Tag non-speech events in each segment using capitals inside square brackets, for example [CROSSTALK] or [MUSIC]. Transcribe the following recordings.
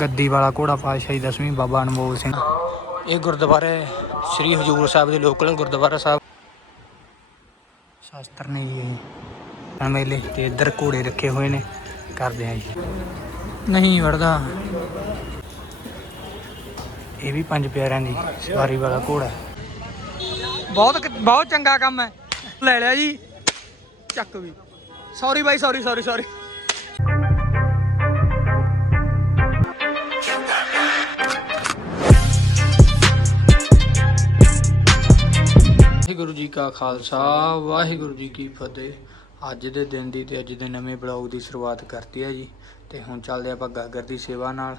ਗੱਦੀ ਵਾਲਾ ਘੋੜਾ ਪਾਤਸ਼ਾਹੀ ਦਸਵੀਂ ਬਾਬਾ ਅਨਮੋਲ ਸਿੰਘ। ਇਹ ਗੁਰਦੁਆਰੇ ਸ੍ਰੀ ਹਜੂਰ ਸਾਹਿਬ ਦੇ ਲੋਕਲ ਗੁਰਦੁਆਰਾ ਸਾਹਿਬ। ਸ਼ਾਸਤਰ ਨੇ ਜੀ ਇਹ ਮੇਲੇ ਤੇ ਇੱਧਰ ਘੋੜੇ ਰੱਖੇ ਹੋਏ ਨੇ ਕਰਦੇ ਆ ਜੀ। ਨਹੀਂ ਵੜਦਾ। ਇਹ ਵੀ ਪੰਜ ਪਿਆਰਿਆਂ ਦੀ ਸਵਾਰੀ ਵਾਲਾ ਘੋੜਾ। ਬਹੁਤ ਬਹੁਤ ਚੰਗਾ ਕੰਮ ਹੈ। ਲੈ ਲਿਆ ਜੀ। ਚੱਕ ਵੀ। ਸੌਰੀ ਬਾਈ sorry sorry sorry Waheguru ji ਕਾ ਖਾਲਸਾ, ਵਾਹਿਗੁਰੂ ਜੀ ਕੀ ਫਤਿਹ। ਅੱਜ ਦੇ ਦਿਨ ਦੀ ਤੇ ਅੱਜ ਦੇ ਨਵੇਂ ਬਲੌਗ ਦੀ ਸ਼ੁਰੂਆਤ ਕਰਤੀ ਹੈ ਜੀ। ਤੇ ਹੁਣ ਚੱਲਦੇ ਆਪਾਂ ਗਾਗਰ ਦੀ ਸੇਵਾ ਨਾਲ।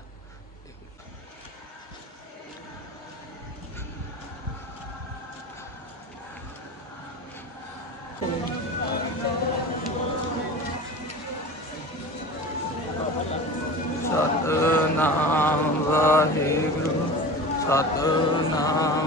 ਸਤਨਾਮ ਵਾਹਿਗੁਰੂ, ਸਤਨਾਮ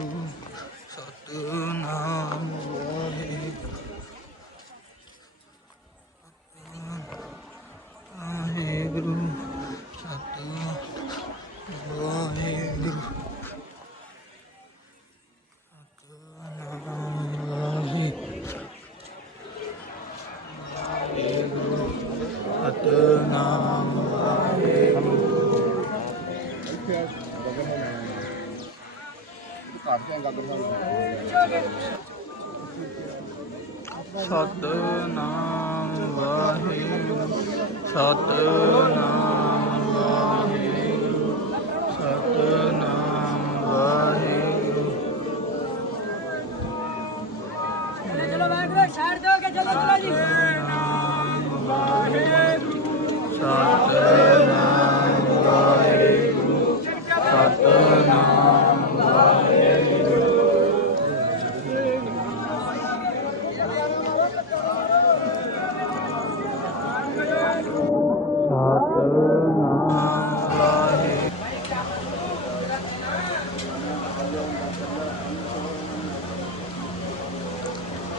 ਸਤਨਾਮ ਵਾਹਿਗੁਰੂ ਸਤਨਾਮ ਵਾਹਿਗੁਰੂ। ਸਤਨਾਮ ਵਾਹਿਗੁਰੂ ਚਲੋ ਵਾਹਿਗੁਰੂ ਛੱਡ ਦੋ ਕੇ ਚਲੋ ਚਲੋ ਜੀ।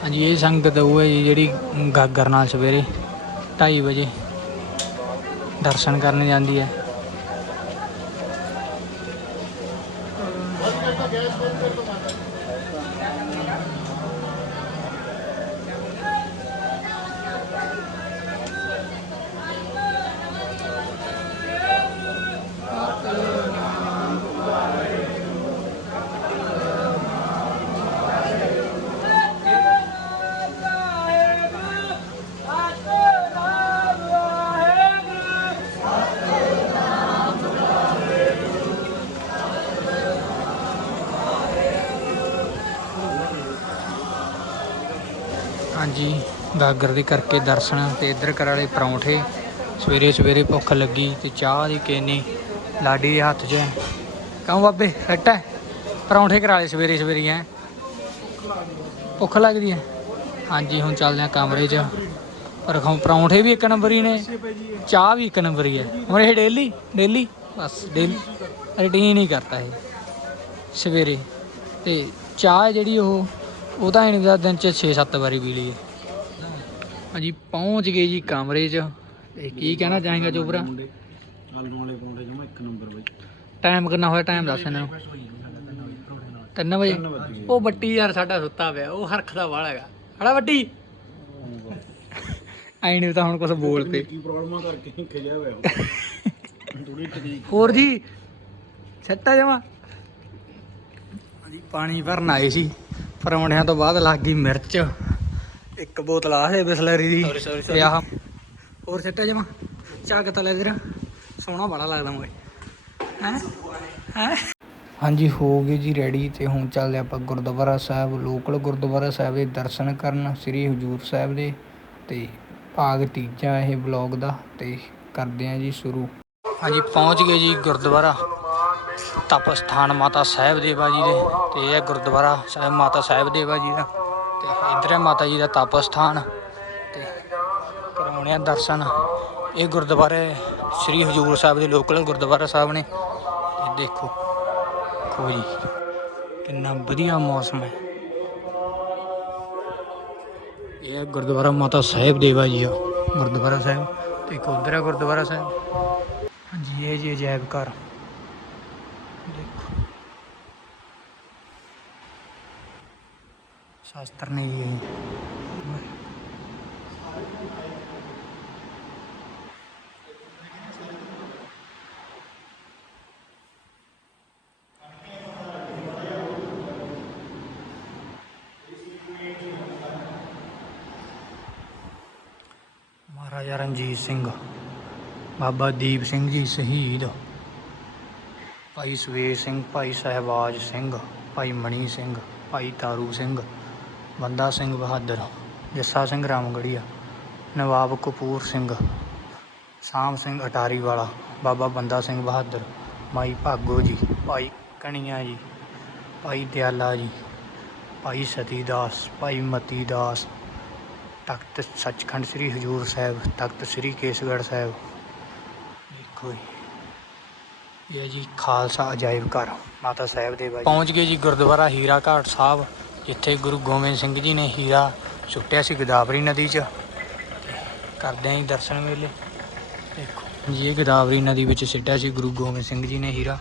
ਹਾਂਜੀ, ਇਹ ਸੰਗਤ ਉਹ ਹੈ ਜੀ ਜਿਹੜੀ ਗਾਗਰ ਨਾਲ ਸਵੇਰੇ 2:30 ਵਜੇ ਦਰਸ਼ਨ ਕਰਨ ਜਾਂਦੀ ਹੈ। ਗਾਗਰ ਦੇ ਕਰਕੇ ਦਰਸ਼ਨ ਤੇ ਇੱਧਰ ਕਰ ਵਾਲੇ ਪਰੌਂਠੇ ਸਵੇਰੇ ਸਵੇਰੇ ਭੁੱਖ ਲੱਗੀ ਤੇ ਚਾਹ ਦੀ ਕੇਨੀ ਲਾਡੀ ਦੇ ਹੱਥ 'ਚ ਕਹੂੰ ਬਾਬੇ? ਸੱਟ ਹੈ? ਪਰੌਂਠੇ ਕਰਾ ਲਏ ਸਵੇਰੇ ਸਵੇਰੇ ਐ ਭੁੱਖ ਲੱਗਦੀ ਹੈ? ਹਾਂਜੀ, ਹੁਣ ਚੱਲਦੇ ਆ ਕਮਰੇ 'ਚ। ਪਰ ਖਾਉ ਪਰੌਂਠੇ ਵੀ ਇੱਕ ਨੰਬਰ ਹੀ ਨੇ। ਚਾਹ ਵੀ ਇੱਕ ਨੰਬਰ ਹੀ ਹੈ। ਹੁਣ ਇਹ ਡੇਲੀ ਡੇਲੀ ਬਸ ਡੇਲੀ ਰੁਟੀਨ ਹੀ ਕਰਤਾ ਇਹ। ਸਵੇਰੇ। ਤੇ ਚਾਹ ਜਿਹੜੀ ਉਹ ਉਹ ਤਾਂ ਇਹਨੇ ਦਾ ਦਿਨ ਚ 6-7 ਵਾਰੀ ਪੀ ਲਈ ਹੈ। ਹਾਂਜੀ ਪਹੁੰਚ ਗਏ ਜੀ ਕਮਰੇ 'ਚ। ਤੇ ਕੀ ਕਹਿਣਾ ਚਾਹੇਗਾ ਚੋਬਰਾ ਆਲੂ ਵਾਲੇ ਪੌਂਡੇ ਜਮਾ ਇੱਕ ਨੰਬਰ ਬਈ। ਟਾਈਮ ਕਿੰਨਾ ਹੋਇਆ? ਟਾਈਮ ਦੱਸ ਇਹਨਾਂ ਨੂੰ 3 ਵਜੇ। ਉਹ ਬੱਟੀ ਯਾਰ ਸਾਡਾ ਸੁੱਤਾ ਪਿਆ ਉਹ ਹਰਖ ਦਾ ਵਾਲਾ ਹੈਗਾ। ਹੜਾ ਬੱਟੀ ਆਈ ਨਹੀਂ ਤਾਂ ਹੁਣ ਕੁਝ ਬੋਲ ਪਏ ਕੀ ਪ੍ਰੋਬਲਮਾਂ ਕਰਕੇ ਖਿਜਿਆ ਹੋਇਆ ਥੋੜੀ [LAUGHS] ਹੋਰ ਜੀ ਸੱਟਾ ਜਮਾ। ਪਾਣੀ ਭਰਨ ਆਏ ਸੀ। ਪਰੌਂਠਿਆਂ ਤੋਂ ਬਾਅਦ ਲੱਗ ਗਈ ਮਿਰਚ। ਇੱਕ ਬੋਤਲ ਆਹ ਹੈ ਬਿਸਲਰੀ ਦੀ। ਤੇ ਆਹ ਹੋਰ ਸੱਟਾ ਜਮਾ? ਚਾਹ ਕਿਤਾ ਲੈ ਤੇਰਾ ਸੋਹਣਾ ਬੜਾ ਲੱਗਦਾ ਮੋਏ ਹੈ? ਹੈ? ਹਾਂਜੀ ਹੋ ਗਏ ਜੀ ਰੈਡੀ ਤੇ ਹੁਣ ਚੱਲਦੇ ਆਪਾਂ ਗੁਰਦੁਆਰਾ ਸਾਹਿਬ ਲੋਕਲ ਗੁਰਦੁਆਰਾ ਸਾਹਿਬ ਦੇ ਦਰਸ਼ਨ ਕਰਨ ਸ੍ਰੀ ਹਜੂਰ ਸਾਹਿਬ ਦੇ ਤੇ ਭਾਗ ਤੀਜਾ ਇਹ ਬਲੌਗ ਦਾ ਤੇ ਕਰਦੇ ਆਂ ਜੀ ਸ਼ੁਰੂ। ਹਾਂਜੀ ਪਹੁੰਚ ਗਏ ਜੀ ਗੁਰਦੁਆਰਾ ਤਪ ਸਥਾਨ ਮਾਤਾ ਸਾਹਿਬ ਦੇਵਾ ਜੀ ਦੇ ਤੇ ਇਹ ਹੈ ਗੁਰਦੁਆਰਾ ਸਾਹਿਬ ਮਾਤਾ ਸਾਹਿਬ ਦੇਵਾ ਜੀ ਦਾ। ਇੱਧਰ ਹੈ ਮਾਤਾ ਜੀ ਦਾ ਤਪ ਸਥਾਨ ਤੇ ਕਰਾਉਣੇ ਆ ਦਰਸ਼ਨ। ਇਹ ਗੁਰਦੁਆਰੇ ਸ੍ਰੀ ਹਜੂਰ ਸਾਹਿਬ ਦੇ ਲੋਕਲ ਗੁਰਦੁਆਰਾ ਸਾਹਿਬ ਨੇ। ਤੇ ਦੇਖੋ ਦੇਖੋ ਜੀ, ਕਿੰਨਾ ਵਧੀਆ ਮੌਸਮ ਹੈ। ਇਹ ਗੁਰਦੁਆਰਾ ਮਾਤਾ ਸਾਹਿਬ ਦੇਵਾ ਜੀ ਆ, ਗੁਰਦੁਆਰਾ ਸਾਹਿਬ ਤੇ ਇੱਕ ਉਧਰ ਹੈ ਗੁਰਦੁਆਰਾ ਸਾਹਿਬ। ਹਾਂਜੀ, ਇਹ ਜੀ ਅਜਾਇਬ ਘਰ। ਦੇਖੋ। ਸ਼ਾਸਤਰ ਨੇ ਜੀ ਇਹ। ਮਹਾਰਾਜਾ ਰਣਜੀਤ ਸਿੰਘ, ਬਾਬਾ ਦੀਪ ਸਿੰਘ ਜੀ ਸ਼ਹੀਦ, ਭਾਈ ਸਵੇਰ ਸਿੰਘ, ਭਾਈ ਸਹਿਬਾਜ ਸਿੰਘ, ਭਾਈ ਮਣੀ ਸਿੰਘ, ਭਾਈ ਤਾਰੂ ਸਿੰਘ ਬੰਦਾ ਸਿੰਘ ਬਹਾਦਰ, ਜੱਸਾ ਸਿੰਘ ਰਾਮਗੜੀਆ, ਨਵਾਬ ਕਪੂਰ ਸਿੰਘ, ਸ਼ਾਮ ਸਿੰਘ ਅਟਾਰੀ ਵਾਲਾ ਬਾਬਾ ਬੰਦਾ ਸਿੰਘ ਬਹਾਦਰ, ਮਾਈ ਭਾਗੋ ਜੀ, ਭਾਈ ਕਣੀਆ ਜੀ, ਭਾਈ ਦਿਆਲਾ ਜੀ, ਭਾਈ ਸਤੀ ਦਾਸ, ਭਾਈ ਮਤੀ ਦਾਸ, ਤਖਤ ਸੱਚਖੰਡ ਸ੍ਰੀ ਹਜੂਰ ਸਾਹਿਬ, ਤਖਤ ਸ੍ਰੀ ਕੇਸਗੜ੍ਹ ਸਾਹਿਬ। ਦੇਖੋ ਜੀ, ਇਹ ਜੀ ਖਾਲਸਾ ਅਜਾਇਬ ਘਰ, ਮਾਤਾ ਸਾਹਿਬ ਦੇ ਬਾਈ ਪਹੁੰਚ ਗਏ ਜੀ ਗੁਰਦੁਆਰਾ ਹੀਰਾ ਘਾਟ ਸਾਹਿਬ। ਜਿੱਥੇ ਗੁਰੂ ਗੋਬਿੰਦ ਸਿੰਘ ਜੀ ਨੇ ਹੀਰਾ ਸੁੱਟਿਆ ਸੀ ਗੋਦਾਵਰੀ ਨਦੀ 'ਚ। ਕਰਦੇ ਆਂ ਦਰਸ਼ਨ ਮੇਲੇ। ਦੇਖੋ, ਜੀ ਇਹ ਗੋਦਾਵਰੀ ਨਦੀ ਵਿੱਚ ਸਿੱਟਿਆ ਸੀ ਗੁਰੂ ਗੋਬਿੰਦ ਸਿੰਘ ਜੀ ਨੇ ਹੀਰਾ।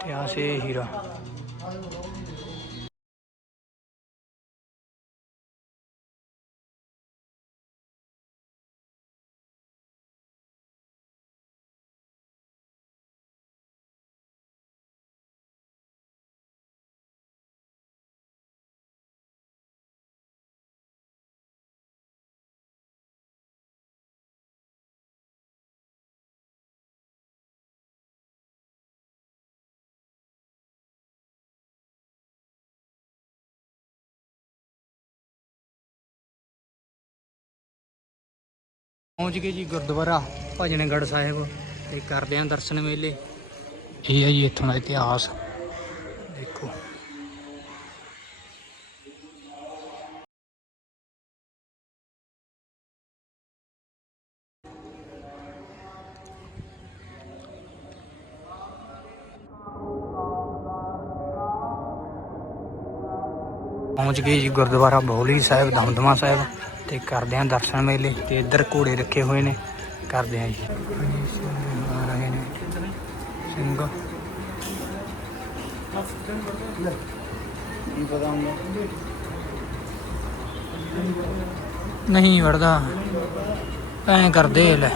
ਤੇ ਆ ਹੀਰਾ? ਪਹੁੰਚ ਗਏ ਜੀ ਗੁਰਦੁਆਰਾ ਭਜਨਗੜ੍ਹ ਸਾਹਿਬ ਤੇ ਕਰਦੇ ਆਂ ਦਰਸ਼ਨ ਮੇਲੇ। ਇਹ ਹੈ ਜੀ ਇੱਥੋਂ ਦਾ ਇਤਿਹਾਸ। ਦੇਖੋ। ਪਹੁੰਚ ਗਏ ਜੀ ਗੁਰਦੁਆਰਾ ਬੋਲੀ ਸਾਹਿਬ ਦਮਦਮਾ ਸਾਹਿਬ। ਤੇ ਕਰਦੇ ਆਂ ਦਰਸ਼ਨ ਮੇਲੇ ਤੇ ਇੱਧਰ ਘੋੜੇ ਰੱਖੇ ਹੋਏ ਨੇ। ਕਰਦੇ ਆਂ ਜੀ। ਆ ਰਹੇ ਨੇ ਸਿੰਘ ਨਹੀਂ ਵੜਦਾ। ਐਂ ਕਰਦੇ ਲੈ।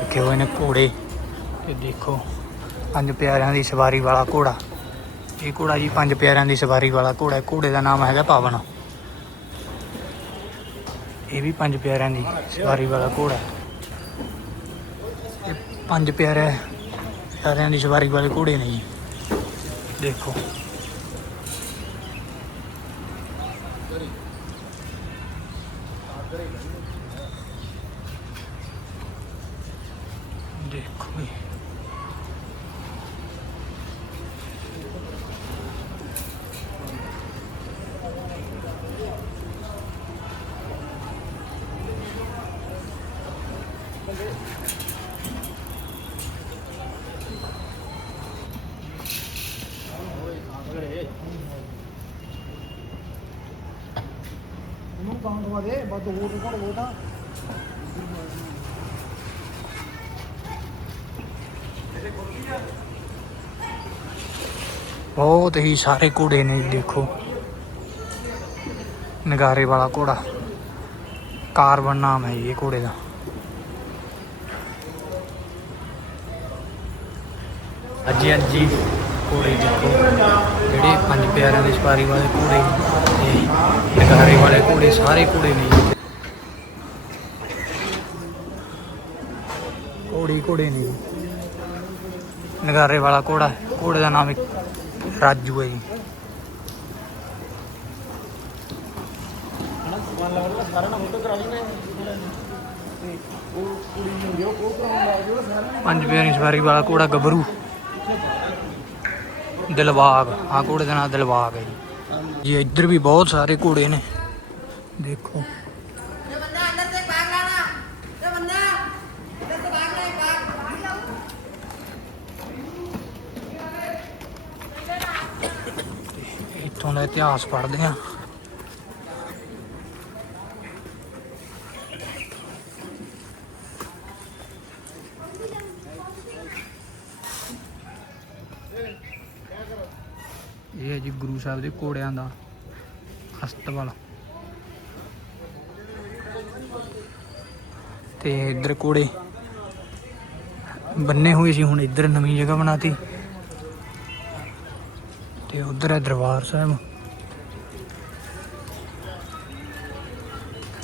ਰੱਖੇ ਹੋਏ ਨੇ ਘੋੜੇ। ਤੇ ਦੇਖੋ, ਪੰਜ ਪਿਆਰਿਆਂ ਦੀ ਸਵਾਰੀ ਵਾਲਾ ਘੋੜਾ। ਇਹ ਘੋੜਾ ਜੀ ਪੰਜ ਪਿਆਰਿਆਂ ਦੀ ਸਵਾਰੀ ਵਾਲਾ ਘੋੜਾ ਹੈ। ਘੋੜੇ ਦਾ ਨਾਮ ਹੈਗਾ ਪਾਵਨ। ਇਹ ਵੀ ਪੰਜ ਪਿਆਰਿਆਂ ਦੀ ਸਵਾਰੀ ਵਾਲਾ ਘੋੜਾ ਇਹ ਪੰਜ ਪਿਆਰੇ ਪਿਆਰਿਆਂ ਦੀ ਸਵਾਰੀ ਵਾਲੇ ਘੋੜੇ ਨੇ ਜੀ। ਦੇਖੋ ਜੀ ਇਹਨੂੰ ਕੰਮ ਦਵਾ ਦੇ ਬਸ ਹੋਰ ਕੋਲ ਉਹ ਤਾਂ ਬਹੁਤ ਹੀ ਸਾਰੇ ਘੋੜੇ ਨੇ ਜੀ, ਦੇਖੋ ਨਗਾਰੇ ਵਾਲਾ ਘੋੜਾ ਕਾਰਬਨ ਨਾਮ ਹੈ ਜੀ ਇਹ ਘੋੜੇ ਦਾ ਹਾਂਜੀ ਹਾਂਜੀ ਘੋੜੇ ਦੇਖੋ ਜਿਹੜੇ ਪੰਜ ਪਿਆਰਿਆਂ ਦੇ ਸਪਾਰੀ ਵਾਲੇ ਘੋੜੇ ਤੇ ਨਗਾਰੇ ਵਾਲੇ ਘੋੜੇ, ਸਾਰੇ ਘੋੜੇ ਨੇ। ਘੋੜੀ ਘੋੜੇ ਨੇ। ਨਗਾਰੇ ਵਾਲਾ ਘੋੜਾ, ਘੋੜੇ ਦਾ ਨਾਮ ਰਾਜੂ ਹੈ ਜੀ। ਮਨ ਲੱਗਦਾ ਸਾਰਿਆਂ ਨਾਲ ਪੰਜ ਪਿਆਰੀ ਸਵਾਰੀ ਵਾਲਾ ਘੋੜਾ ਗੱਭਰੂ। दिलबाग आ घोड़े का ना दिलबाग है जी जी इधर भी बहुत सारे घोड़े ने देखो इतों इतिहास पढ़ते हैं ਇਹ ਹੈ ਜੀ ਗੁਰੂ ਸਾਹਿਬ ਦੇ ਘੋੜਿਆਂ ਦਾ ਅਸਤਵਾਲ ਤੇ ਇੱਧਰ ਘੋੜੇ ਬੰਨੇ ਹੋਏ ਸੀ, ਹੁਣ ਇੱਧਰ ਨਵੀਂ ਜਗ੍ਹਾ ਬਣਾਤੀ। ਤੇ ਉਧਰ ਹੈ ਦਰਬਾਰ ਸਾਹਿਬ।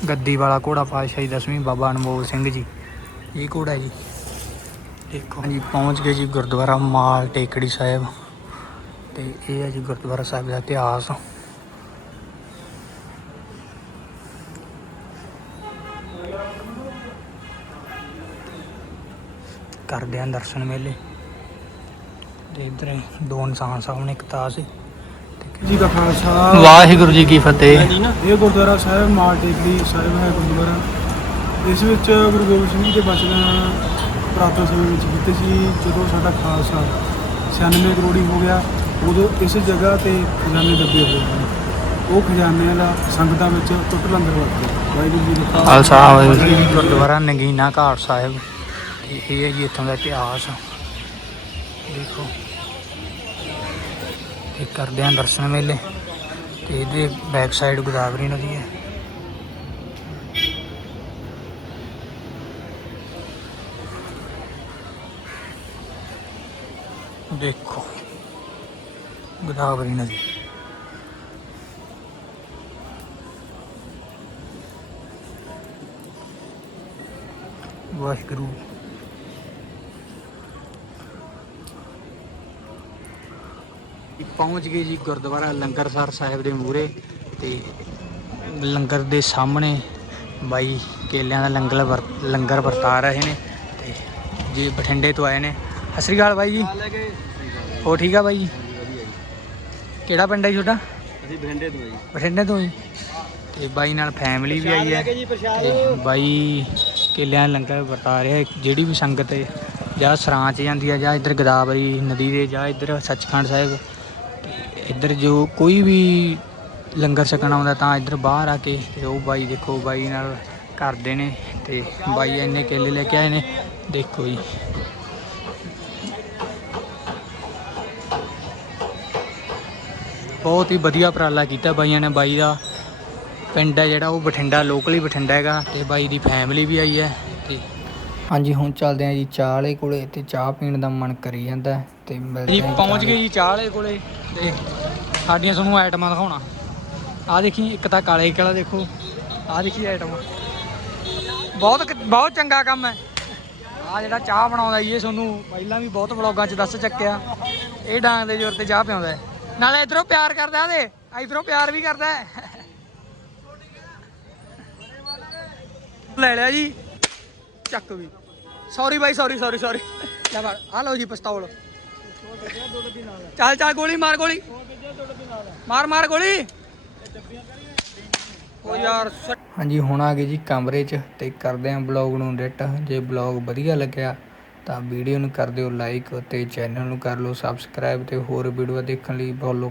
ਗੱਦੀ ਵਾਲਾ ਘੋੜਾ ਪਾਤਸ਼ਾਹੀ ਦਸਵੀਂ ਬਾਬਾ ਅਨਮੋਲ ਸਿੰਘ ਜੀ। ਇਹ ਘੋੜਾ ਜੀ। ਦੇਖੋ ਜੀ ਪਹੁੰਚ ਗਏ ਜੀ ਗੁਰਦੁਆਰਾ ਮਾਲ ਟੇਕੜੀ ਸਾਹਿਬ। ਤੇ ਇਹ ਹੈ ਜੀ ਗੁਰਦੁਆਰਾ ਸਾਹਿਬ ਦਾ ਇਤਿਹਾਸ। ਕਰਦੇ ਆਂ ਦਰਸ਼ਨ ਮੇਲੇ। ਤੇ ਇਧਰ ਦੋ ਇਨਸਾਨ ਸਾਹਮਣੇ ਇੱਕ ਤਾਸ ਹੈ ਜੀ ਦਾ ਖਾਲਸਾ। ਵਾਹਿਗੁਰੂ ਜੀ ਕੀ ਫਤਿਹ। ਇਹ ਗੁਰਦੁਆਰਾ ਸਾਹਿਬ ਮਾਲ ਟੇਕੜੀ ਸਾਹਿਬ ਹੈ ਗੁਰਦੁਆਰਾ। ਇਸ ਵਿੱਚ ਗੁਰੂ ਗੋਬਿੰਦ ਸਿੰਘ ਜੀ ਦੇ ਬਚਨ ਪ੍ਰਾਪਤ ਸਮੇਂ ਵਿੱਚ ਕੀਤੇ ਸੀ ਜਦੋਂ ਸਾਡਾ ਖਾਲਸਾ 96 ਕਰੋੜੀ ਹੋ ਗਿਆ। ਉਦੋਂ ਇਸ ਜਗ੍ਹਾ ਤੇ ਖਜ਼ਾਨੇ ਦੱਬੇ ਹੋਏ ਸਨ ਉਹ ਖਜ਼ਾਨਿਆਂ ਦਾ ਸੰਗਤਾਂ ਵਿੱਚ ਟੁੱਟ ਲੰਗਰ ਵਰਤੇ ਵਾਹਿਗੁਰੂ ਜੀ ਦਾ ਖਾਲਸਾ। ਵਾਹਿਗੁਰੂ ਜੀ ਗੁਰਦੁਆਰਾ ਨਗੀਨਾ ਘਾਟ ਸਾਹਿਬ। ਇਹ ਹੈ ਜੀ ਇੱਥੋਂ ਦਾ ਇਤਿਹਾਸ। ਦੇਖੋ। ਇਹ ਕਰਦੇ ਆਂ ਦਰਸ਼ਨ ਮੇਲੇ। ਤੇ ਇਹਦੇ ਬੈਕ ਸਾਈਡ ਗੋਦਾਵਰੀ ਨਦੀ ਹੈ। ਦੇਖੋ। ਗੋਦਾਵਰੀ ਨਦੀ ਵਾਹਿਗੁਰੂ। ਪਹੁੰਚ ਗਏ ਜੀ ਗੁਰਦੁਆਰਾ ਲੰਗਰਸਰ ਸਾਹਿਬ ਦੇ ਮੂਹਰੇ ਤੇ ਲੰਗਰ ਦੇ ਸਾਹਮਣੇ ਬਾਈ ਕੇਲਿਆਂ ਦਾ ਲੰਗਰ ਲੰਗਰ ਵਰਤਾ ਰਹੇ ਨੇ ਤੇ ਜੀ ਬਠਿੰਡੇ ਤੋਂ ਆਏ ਨੇ। ਸਤਿ ਸ਼੍ਰੀ ਅਕਾਲ ਬਾਈ ਜੀ। ਹੋ ਠੀਕ ਆ ਬਾਈ ਜੀ? ਕਿਹੜਾ ਪਿੰਡ ਹੈ ਤੁਹਾਡਾ? ਅਸੀਂ ਬਠਿੰਡੇ ਤੋਂ ਜੀ। ਬਠਿੰਡੇ ਤੋਂ ਜੀ। ਤੇ ਬਾਈ ਨਾਲ ਫੈਮਿਲੀ ਵੀ ਆਈ ਹੈ। ਤੇ ਬਾਈ ਕੇਲਿਆਂ ਲੰਗਰ ਵਰਤਾ ਰਿਹਾ। ਜਿਹੜੀ ਵੀ ਸੰਗਤ ਹੈ ਜਾਂ ਸਰਾਂ ਚ ਜਾਂਦੀ ਹੈ ਜਾਂ ਇੱਧਰ ਗੋਦਾਵਰੀ ਨਦੀ ਦੇ ਜਾਂ ਇੱਧਰ ਸੱਚਖੰਡ ਸਾਹਿਬ ਇੱਧਰ ਜੋ ਕੋਈ ਵੀ ਲੰਗਰ ਛਕਣ ਆਉਂਦਾ ਤਾਂ ਇੱਧਰ ਬਾਹਰ ਆ ਕੇ ਤੇ ਉਹ ਬਾਈ ਦੇਖੋ ਬਾਈ ਨਾਲ ਕਰਦੇ ਨੇ ਤੇ ਬਾਈ ਇੰਨੇ ਕੇਲੇ ਲੈ ਕੇ ਆਏ ਨੇ। ਦੇਖੋ ਜੀ। ਬਹੁਤ ਹੀ ਵਧੀਆ ਉਪਰਾਲਾ ਕੀਤਾ ਬਾਈਆਂ ਨੇ ਬਾਈ ਦਾ ਪਿੰਡ ਹੈ ਜਿਹੜਾ ਉਹ ਬਠਿੰਡਾ ਲੋਕਲੀ ਬਠਿੰਡਾ ਹੈਗਾ ਤੇ ਬਾਈ ਦੀ ਫੈਮਿਲੀ ਵੀ ਆਈ ਹੈ ਤੇ ਹਾਂਜੀ ਹੁਣ ਚੱਲਦੇ ਆ ਜੀ ਚਾਹ ਵਾਲੇ ਕੋਲੇ ਤੇ ਚਾਹ ਪੀਣ ਦਾ ਮਨ ਕਰੀ ਜਾਂਦਾ ਹੈ ਤੇ ਮਿਲਦੇ ਆ ਪਹੁੰਚ ਗਏ ਜੀ ਚਾਹ ਵਾਲੇ ਕੋਲੇ ਤੇ ਸਾਡੀਆਂ ਤੁਹਾਨੂੰ ਆਈਟਮਾਂ ਦਿਖਾਉਣਾ। ਆ ਦੇਖੀ ਇੱਕ ਤਾਂ ਕਾਲੇ ਕਿਲਾ ਦੇਖੋ ਆ ਦੇਖੀ ਆਈਟਮ। ਬਹੁਤ ਬਹੁਤ ਚੰਗਾ ਕੰਮ ਹੈ। ਆ ਜਿਹੜਾ ਚਾਹ ਬਣਾਉਂਦਾ ਜੀ ਇਹ ਤੁਹਾਨੂੰ ਪਹਿਲਾਂ ਵੀ ਬਹੁਤ ਵਲੌਗਾਂ 'ਚ ਦੱਸ ਚੱਕਿਆ। ਇਹ ਡਾਂਗ ਦੇ ਜ਼ੋਰ ਤੇ ਚਾਹ ਪਿਆਉਂਦਾ ਹੈ। ਨਾਲੇ ਇਧਰੋਂ ਪਿਆਰ ਕਰਦਾ ਤੇ ਇਧਰੋਂ ਪਿਆਰ ਵੀ ਕਰਦਾ। ਲੈ ਲਿਆ ਜੀ। ਚੱਕ ਵੀ। ਸੌਰੀ ਬਾਈ ਸੌਰੀ ਸੌਰੀ ਸੌਰੀ ਲੈ ਫੜ ਆ ਲਓ ਜੀ ਪਿਸਤੌਲ। ਚੱਲ ਚੱਲ ਗੋਲੀ ਮਾਰ ਗੋਲੀ। ਮਾਰ ਮਾਰ ਗੋਲੀ। ਓ ਯਾਰ ਹਾਂਜੀ ਹੁਣ ਆ ਗਏ ਜੀ ਕਮਰੇ 'ਚ ਤੇ ਕਰਦੇ ਆਂ ਬਲੌਗ ਨੂੰ ਐਡਿਟ ਜੇ ਬਲੌਗ ਵਧੀਆ ਲੱਗਿਆ ਤਾਂ ਵੀਡੀਓ ਨੂੰ ਕਰ ਦਿਓ ਲਾਈਕ ਅਤੇ ਚੈਨਲ ਨੂੰ ਕਰ ਲਓ ਸਬਸਕ੍ਰਾਈਬ ਅਤੇ ਹੋਰ ਵੀਡੀਓ ਦੇਖਣ ਲਈ ਫੋਲੋ